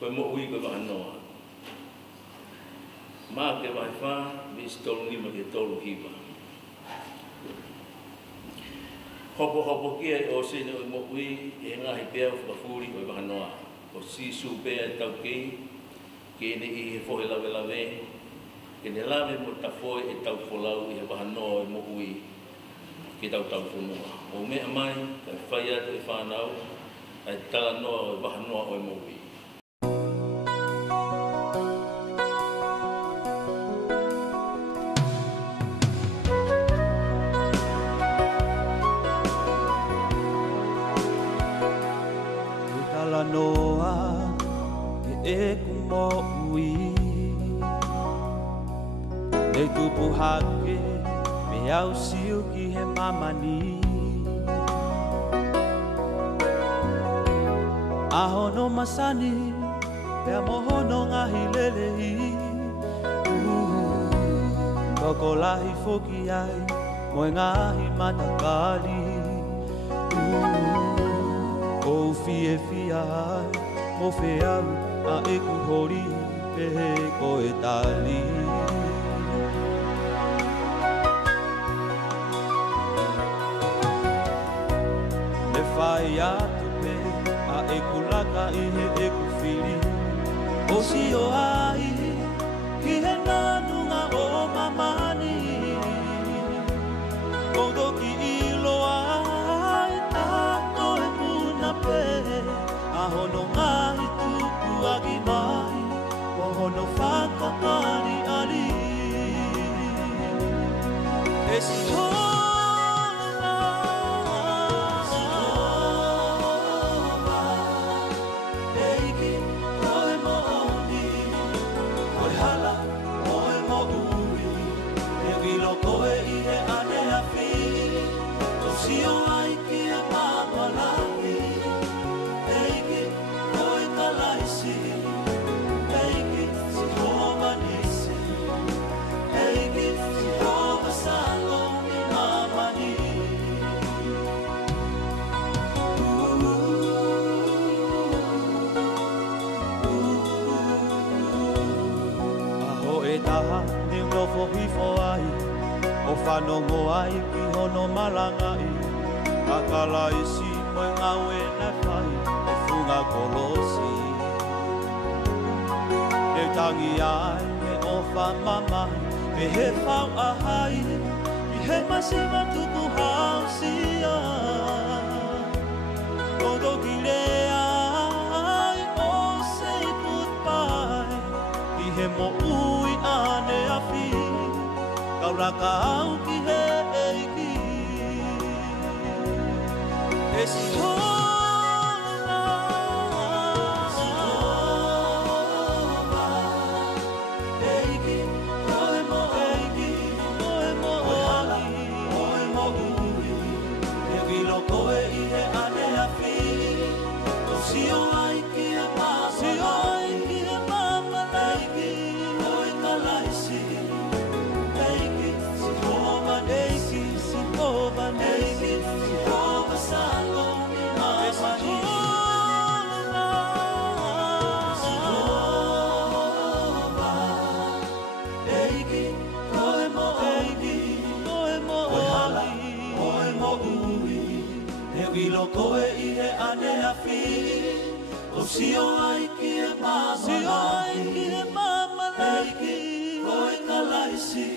koe mo ui koe wahanoa. Mā ke wahi whā, misi tolu lima ke tolu hiwa. Hopo kia o sene o mo ui, e ngahi pēo whakafuri koe wahanoa. O sisu pēa e tau kei, ke ne i he whohe lawe lawe, ke ne lawe mo tawhoi e tau wholau i he wahanoa e mo ui, ke tau whunua. O mea mai, kai whai atu e whanau, ai tala noa o wahanoa o e mo ui. Noa e kumo ui e tupu hake me au siu ki he mamani ahono masani e mohono ngahi lelehi koko lahi foki ai moe ngahi matakali o fie fia ai, mo feau a e kuhori pehe ko e tali. Me whai atu pe a e kulaka i he e kuwhiri. O si o ai, ki he nanunga o mamani. Kodo ki ilo ai, tako e puna pe. Ahono ngahi tuku agi mai, mohono whakakari ari. E si hola, e iki koe mo oni, koe hala koe mo ui, e wilo koe i he ane a whi, o si o ai ki e mamalahi. Taha ni ngofo hifo ai, o whanongo ai ki hono malangai, akala isi moe ngau e nai whai, e whunga kolosi. E tangi ai me ofa mamai, me he whau ahai, i he masiwa tuku hausia. Kodo ki lea ai, o say goodbye, i he mo ui ane a whi, kau raka au ki he eiki. E si hola, eiki, koe mo eiki, koe mo hala, koe mo ui, e wilo koe i he ane a whi, o si o ai ki e mama, si o ai ki e mama laiki. Wilo koe i he ane a whi, o si o ai ki e mama, si o ai ki e mama laiki, koe ka laisi,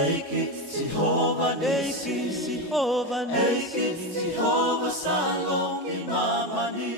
eiki si hova nisi, si hova nisi, eiki si hova salongi mama ni.